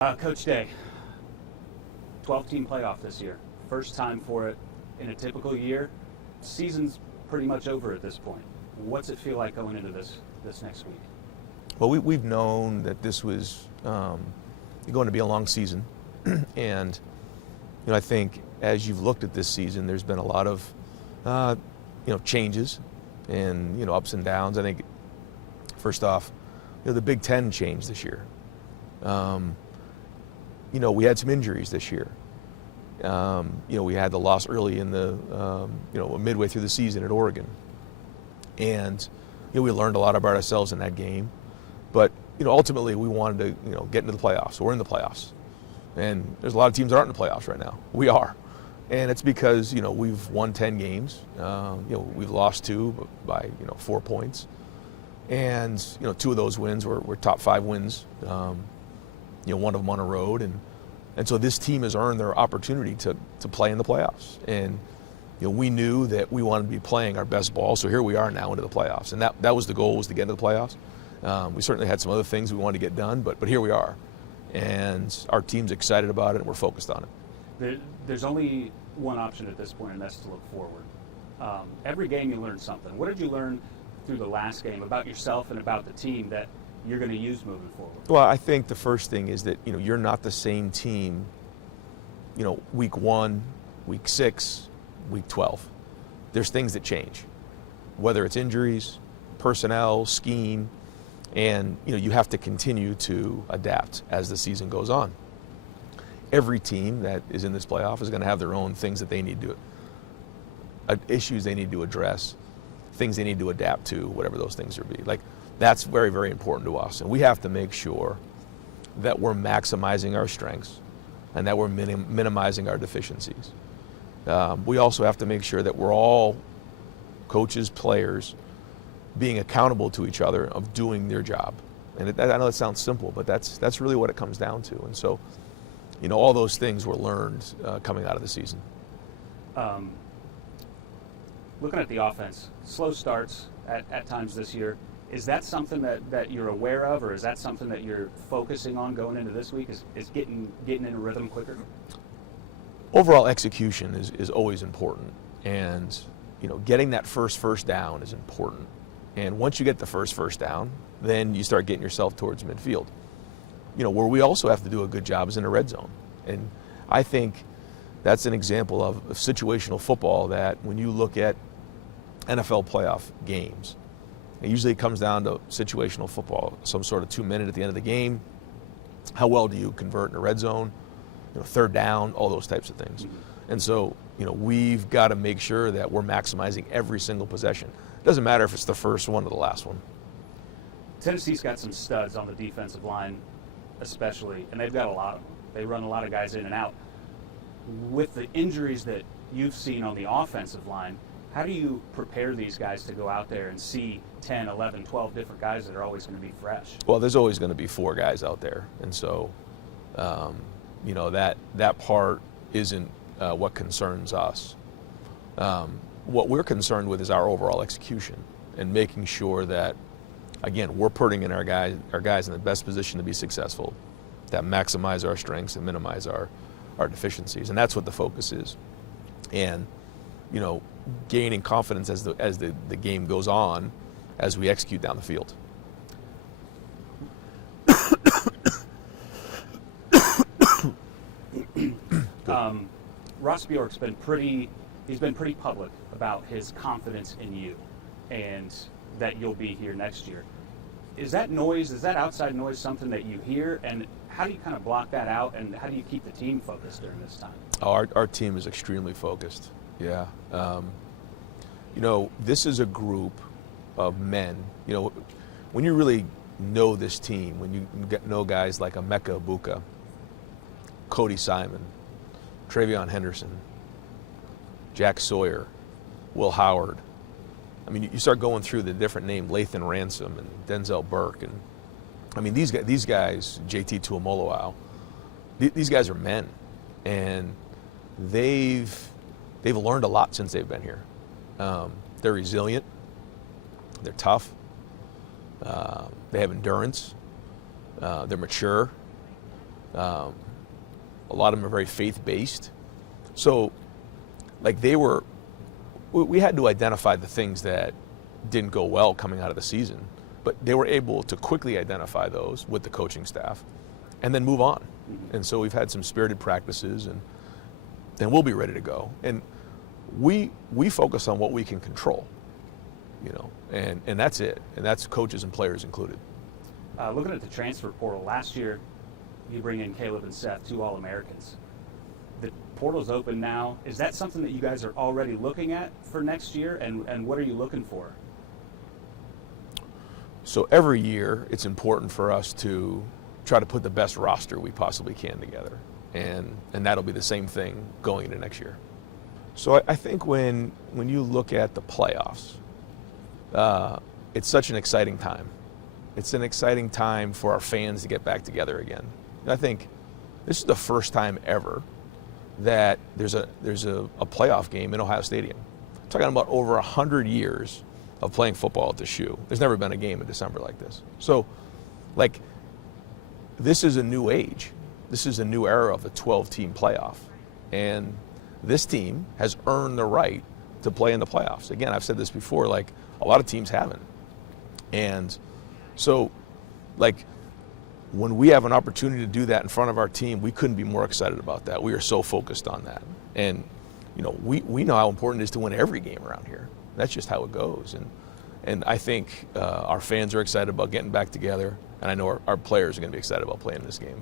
Coach Day, 12-team playoff this year. First time for it in a typical year. Season's pretty much over at this point. What's it feel like going into this next week? Well, we've known that this was going to be a long season, and I think as you've looked at this season, there's been a lot of changes and ups and downs. I think first off, the Big Ten changed this year. We had some injuries this year. We had the loss early in the, midway through the season at Oregon. And, we learned a lot about ourselves in that game. But, ultimately we wanted to, get into the playoffs. So we're in the playoffs. And there's a lot of teams that aren't in the playoffs right now. We are. And it's because, we've won 10 games. We've lost 2 by, 4 points. And, 2 of those wins were top 5 wins. One of them on a road, and so this team has earned their opportunity to play in the playoffs. And we knew that we wanted to be playing our best ball, so here we are now into the playoffs. And that was the goal, was to get into the playoffs. We certainly had some other things we wanted to get done, but here we are. And our team's excited about it, and we're focused on it. There's only one option at this point, and that's to look forward. Every game you learn something. What did you learn through the last game about yourself and about the team that you're going to use moving forward? Well, I think the first thing is that you're not the same team week 1, week 6, week 12. There's things that change, whether it's injuries, personnel, scheme, and you have to continue to adapt as the season goes on. Every team that is in this playoff is going to have their own things that they need to issues they need to address, things they need to adapt to, whatever those things are be. That's very, very important to us. And we have to make sure that we're maximizing our strengths and that we're minimizing our deficiencies. We also have to make sure that we're all, coaches, players, being accountable to each other of doing their job. And I know that sounds simple, but that's really what it comes down to. And so, all those things were learned coming out of the season. Looking at the offense, slow starts at times this year. Is that something that you're aware of, or is that something that you're focusing on going into this week, is getting in a rhythm quicker? Overall execution is always important, and getting that first down is important. And once you get the first down, then you start getting yourself towards midfield. Where we also have to do a good job is in the red zone. And I think that's an example of situational football that when you look at NFL playoff games, it usually comes down to situational football, some sort of 2-minute at the end of the game. How well do you convert in the red zone? Third down, all those types of things. And so, we've got to make sure that we're maximizing every single possession. It doesn't matter if it's the first one or the last one. Tennessee's got some studs on the defensive line, especially, and they've got a lot of them. They run a lot of guys in and out. With the injuries that you've seen on the offensive line, how do you prepare these guys to go out there and see 10, 11, 12 different guys that are always going to be fresh? Well, there's always going to be 4 guys out there. And so, that part isn't what concerns us. What we're concerned with is our overall execution and making sure that, again, we're putting in our guys in the best position to be successful, that maximize our strengths and minimize our deficiencies. And that's what the focus is. And, gaining confidence as the game goes on as we execute down the field. Ross Bjork's been pretty public about his confidence in you and that you'll be here next year. Is that outside noise something that you hear, and how do you kind of block that out, and how do you keep the team focused during this time? Our team is extremely focused. Yeah. This is a group of men. When you really know this team, when you know guys like Emeka Egbuka, Cody Simon, Travion Henderson, Jack Sawyer, Will Howard. I mean, you start going through the different names, Lathan Ransom and Denzel Burke, and these guys, JT Tuimoloau, these guys are men, and they've learned a lot since they've been here. They're resilient, they're tough, they have endurance, they're mature, A lot of them are very faith-based. So, like we had to identify the things that didn't go well coming out of the season, but they were able to quickly identify those with the coaching staff and then move on. And so we've had some spirited practices, and then we'll be ready to go. And we focus on what we can control, and that's it. And that's coaches and players included. Looking at the transfer portal, last year you bring in Caleb and Seth, 2 All-Americans. The portal's open now. Is that something that you guys are already looking at for next year, and what are you looking for? So every year it's important for us to try to put the best roster we possibly can together, and that'll be the same thing going into next year. So I think when you look at the playoffs, it's such an exciting time. It's an exciting time for our fans to get back together again. And I think this is the first time ever that there's a playoff game in Ohio Stadium. I'm talking about over 100 years of playing football at the Shoe. There's never been a game in December like this. So, this is a new age. This is a new era of a 12-team playoff. And this team has earned the right to play in the playoffs. Again, I've said this before, a lot of teams haven't. And so, when we have an opportunity to do that in front of our team, we couldn't be more excited about that. We are so focused on that. And, we know how important it is to win every game around here. That's just how it goes. And I think our fans are excited about getting back together, and I know our players are going to be excited about playing this game.